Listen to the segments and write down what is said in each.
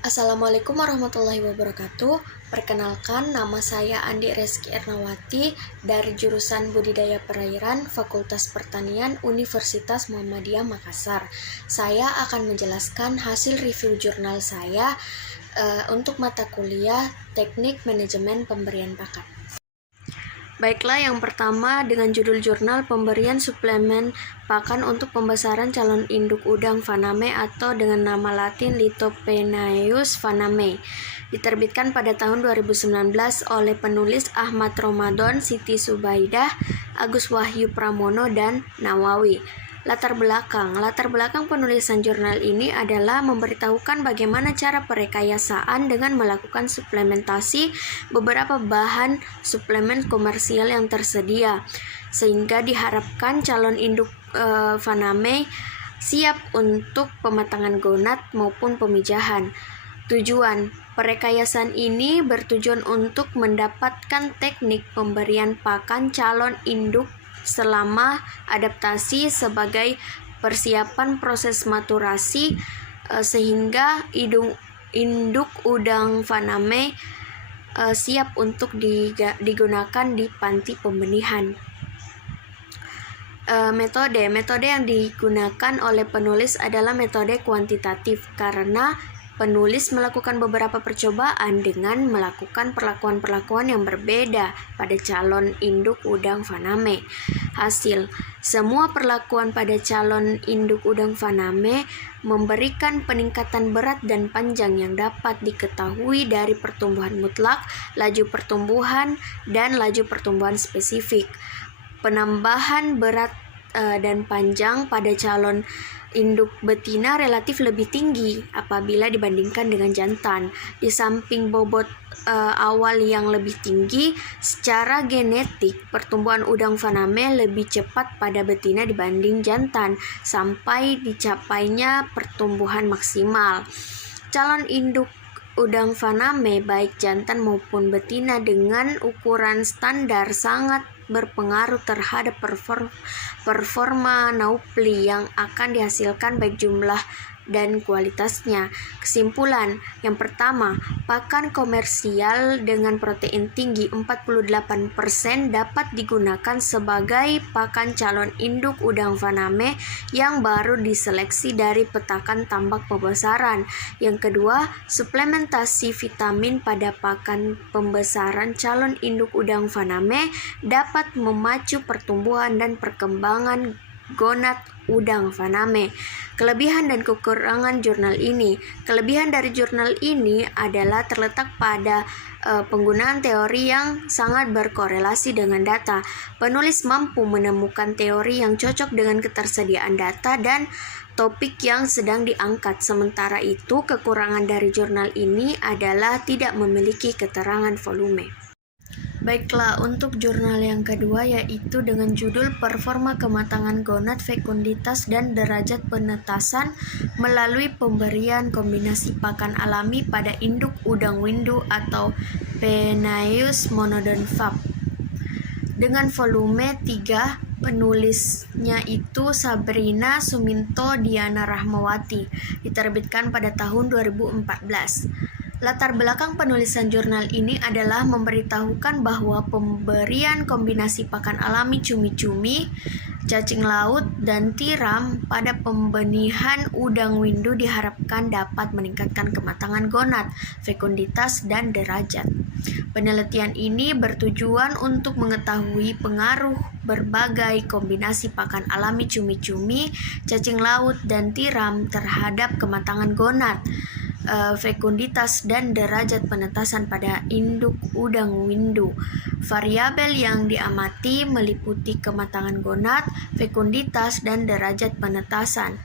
Assalamualaikum warahmatullahi wabarakatuh. Perkenalkan, nama saya Andi Reski Ernawati dari jurusan Budidaya Perairan Fakultas Pertanian Universitas Muhammadiyah Makassar. Saya akan menjelaskan hasil review jurnal saya untuk mata kuliah Teknik Manajemen Pemberian Pakan. Baiklah, yang pertama dengan judul jurnal Pemberian Suplemen Pakan untuk Pembesaran Calon Induk Udang Faname atau dengan nama latin Lithopenaeus faname. Diterbitkan pada tahun 2019 oleh penulis Ahmad Ramadan, Siti Subaidah, Agus Wahyu Pramono, dan Nawawi. Latar belakang penulisan jurnal ini adalah memberitahukan bagaimana cara perekayasaan dengan melakukan suplementasi beberapa bahan suplemen komersial yang tersedia, sehingga diharapkan calon induk faname siap untuk pematangan gonat maupun pemijahan. Tujuan perekayasaan ini bertujuan untuk mendapatkan teknik pemberian pakan calon induk selama adaptasi sebagai persiapan proses maturasi sehingga induk udang faname siap untuk digunakan di panti pembenihan. Metode yang digunakan oleh penulis adalah metode kuantitatif karena penulis melakukan beberapa percobaan dengan melakukan perlakuan-perlakuan yang berbeda pada calon induk udang faname. Hasil, semua perlakuan pada calon induk udang faname memberikan peningkatan berat dan panjang yang dapat diketahui dari pertumbuhan mutlak, laju pertumbuhan, dan laju pertumbuhan spesifik. Penambahan berat dan panjang pada calon induk betina relatif lebih tinggi apabila dibandingkan dengan jantan. Di samping bobot awal yang lebih tinggi, secara genetik pertumbuhan udang faname lebih cepat pada betina dibanding jantan sampai dicapainya pertumbuhan maksimal. Calon induk udang faname baik jantan maupun betina dengan ukuran standar sangat berpengaruh terhadap performa naupli yang akan dihasilkan baik jumlah dan kualitasnya. Kesimpulan, yang pertama, pakan komersial dengan protein tinggi 48% dapat digunakan sebagai pakan calon induk udang faname yang baru diseleksi dari petakan tambak pembesaran. Yang kedua, suplementasi vitamin pada pakan pembesaran calon induk udang faname dapat memacu pertumbuhan dan perkembangan gonat udang faname. Kelebihan dan kekurangan jurnal ini. Kelebihan dari jurnal ini adalah terletak pada penggunaan teori yang sangat berkorelasi dengan data. Penulis mampu menemukan teori yang cocok dengan ketersediaan data dan topik yang sedang diangkat. Sementara itu, kekurangan dari jurnal ini adalah tidak memiliki keterangan volume. Baiklah, untuk jurnal yang kedua yaitu dengan judul Performa Kematangan Gonat, Fekunditas, dan Derajat Penetasan melalui Pemberian Kombinasi Pakan Alami pada Induk Udang Windu atau Penaeus monodon Fab. Dengan volume 3, penulisnya itu Sabrina Suminto Diana Rahmawati, diterbitkan pada tahun 2014. Latar belakang penulisan jurnal ini adalah memberitahukan bahwa pemberian kombinasi pakan alami cumi-cumi, cacing laut, dan tiram pada pembenihan udang windu diharapkan dapat meningkatkan kematangan gonat, fekunditas, dan derajat. Penelitian ini bertujuan untuk mengetahui pengaruh berbagai kombinasi pakan alami cumi-cumi, cacing laut, dan tiram terhadap kematangan gonat, fekunditas, dan derajat penetasan pada induk udang windu. Variabel yang diamati meliputi kematangan gonat, fekunditas, dan derajat penetasan.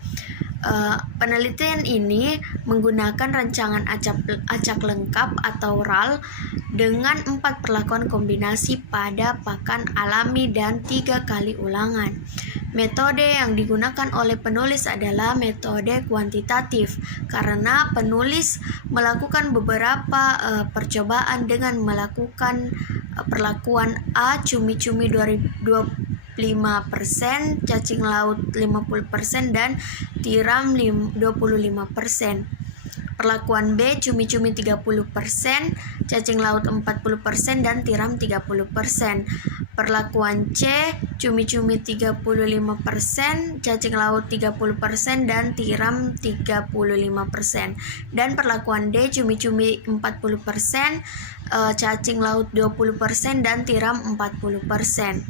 Penelitian ini menggunakan rancangan acak lengkap atau RAL dengan 4 perlakuan kombinasi pada pakan alami dan 3 kali ulangan. Metode yang digunakan oleh penulis adalah metode kuantitatif karena penulis melakukan beberapa percobaan dengan melakukan perlakuan A cumi-cumi 5%, cacing laut 50%, dan tiram 25%. Perlakuan B, cumi-cumi 30%, cacing laut 40%, dan tiram 30%. Perlakuan C, cumi-cumi 35%, cacing laut 30%, dan tiram 35%. Dan perlakuan D, cumi-cumi 40%, cacing laut 20%, dan tiram 40%.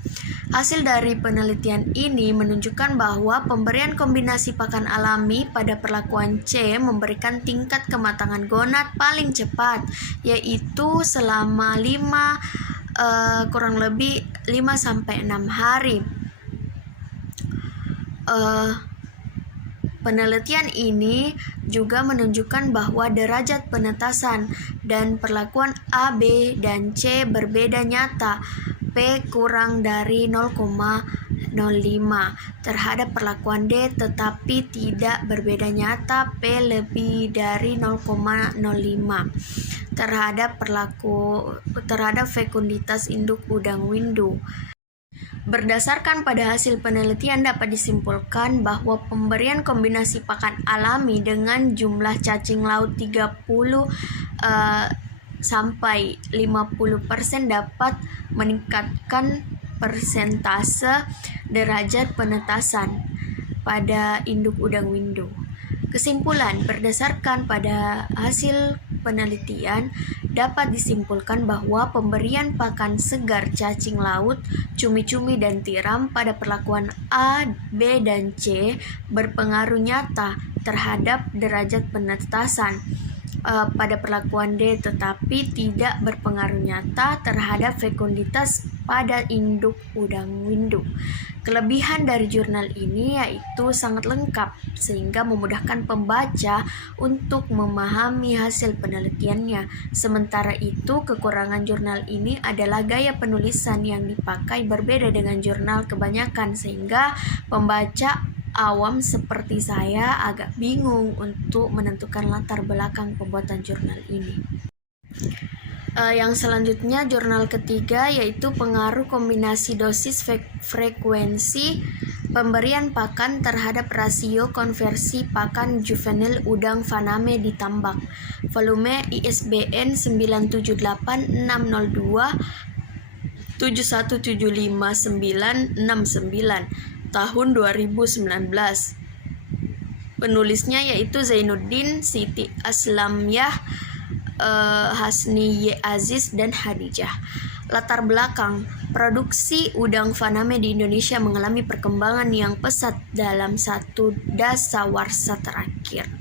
Hasil dari penelitian ini menunjukkan bahwa pemberian kombinasi pakan alami pada perlakuan C memberikan tingkat kematangan gonad paling cepat, yaitu selama kurang lebih 5-6 hari. Penelitian ini juga menunjukkan bahwa derajat penetasan dan perlakuan A, B, dan C berbeda nyata. P kurang dari 0,05 terhadap perlakuan D, tetapi tidak berbeda nyata P lebih dari 0,05 terhadap fekunditas induk udang windu. Berdasarkan pada hasil penelitian dapat disimpulkan bahwa pemberian kombinasi pakan alami dengan jumlah cacing laut 30 sampai 50% dapat meningkatkan persentase derajat penetasan pada induk udang windu. Kesimpulan, berdasarkan pada hasil penelitian dapat disimpulkan bahwa pemberian pakan segar cacing laut, cumi-cumi, dan tiram pada perlakuan A, B, dan C berpengaruh nyata terhadap derajat penetasan pada perlakuan D, tetapi tidak berpengaruh nyata terhadap fekunditas pada induk udang windu. Kelebihan dari jurnal ini yaitu sangat lengkap sehingga memudahkan pembaca untuk memahami hasil penelitiannya. Sementara itu, kekurangan jurnal ini adalah gaya penulisan yang dipakai berbeda dengan jurnal kebanyakan sehingga pembaca awam seperti saya agak bingung untuk menentukan latar belakang pembuatan jurnal ini. Yang selanjutnya, jurnal ketiga yaitu pengaruh kombinasi dosis frekuensi pemberian pakan terhadap rasio konversi pakan juvenil udang faname di tambak. Volume ISBN 9786027175969 tahun 2019. Penulisnya yaitu Zainuddin, Siti Aslamyah, Hasni Y. Aziz, dan Hadijah. Latar belakang, produksi udang faname di Indonesia mengalami perkembangan yang pesat dalam satu dasawarsa terakhir.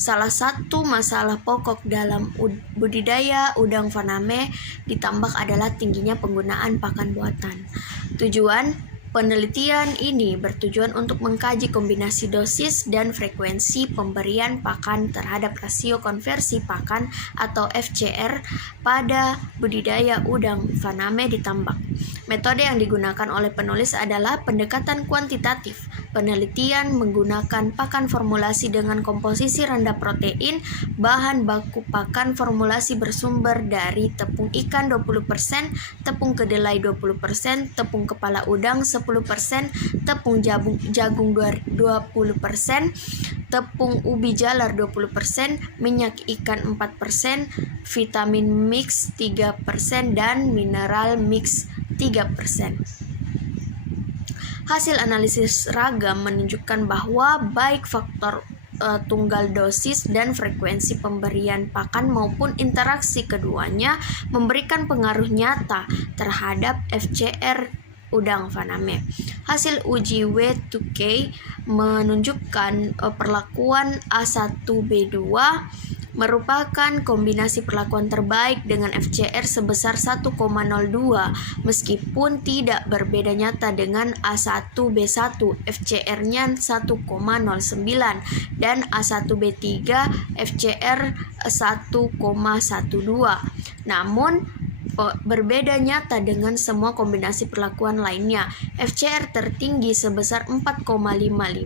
Salah satu masalah pokok dalam budidaya udang faname di tambak adalah tingginya penggunaan pakan buatan. Tujuan penelitian ini bertujuan untuk mengkaji kombinasi dosis dan frekuensi pemberian pakan terhadap rasio konversi pakan atau FCR pada budidaya udang faname di tambak. Metode yang digunakan oleh penulis adalah pendekatan kuantitatif. Penelitian menggunakan pakan formulasi dengan komposisi rendah protein, bahan baku pakan formulasi bersumber dari tepung ikan 20%, tepung kedelai 20%, tepung kepala udang 10%, tepung jagung 20%, tepung ubi jalar 20%, minyak ikan 4%, vitamin mix 3%, dan mineral mix 3%. Hasil analisis ragam menunjukkan bahwa baik faktor tunggal dosis dan frekuensi pemberian pakan maupun interaksi keduanya memberikan pengaruh nyata terhadap FCR udang faname. Hasil uji W2K menunjukkan perlakuan A1B2 merupakan kombinasi perlakuan terbaik dengan FCR sebesar 1,02 meskipun tidak berbeda nyata dengan A1B1 FCR-nya 1,09 dan A1B3 FCR 1,12. Namun berbeda nyata dengan semua kombinasi perlakuan lainnya. FCR tertinggi sebesar 4,55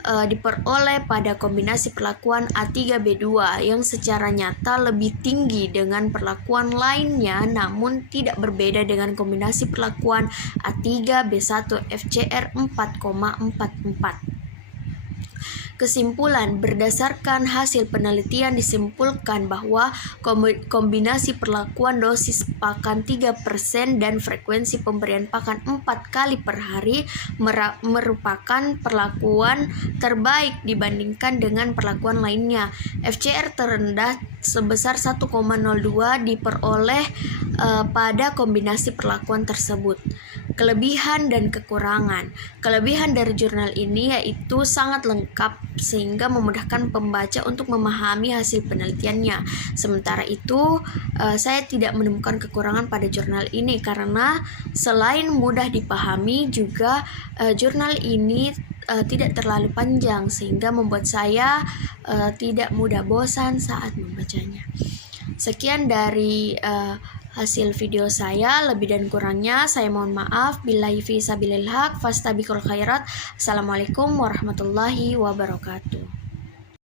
diperoleh pada kombinasi perlakuan A3B2 yang secara nyata lebih tinggi dengan perlakuan lainnya, namun tidak berbeda dengan kombinasi perlakuan A3B1 FCR 4,44. Kesimpulan, berdasarkan hasil penelitian disimpulkan bahwa kombinasi perlakuan dosis pakan 3% dan frekuensi pemberian pakan 4 kali per hari merupakan perlakuan terbaik dibandingkan dengan perlakuan lainnya. FCR terendah sebesar 1,02 diperoleh pada kombinasi perlakuan tersebut. Kelebihan dan kekurangan. Kelebihan dari jurnal ini yaitu sangat lengkap sehingga memudahkan pembaca untuk memahami hasil penelitiannya. Sementara itu, saya tidak menemukan kekurangan pada jurnal ini karena selain mudah dipahami juga jurnal ini tidak terlalu panjang sehingga membuat saya tidak mudah bosan saat membacanya. Sekian dari hasil video saya, lebih dan kurangnya saya mohon maaf. Billahi fi sabilil haq, fastabiqul khairat. Assalamualaikum warahmatullahi wabarakatuh.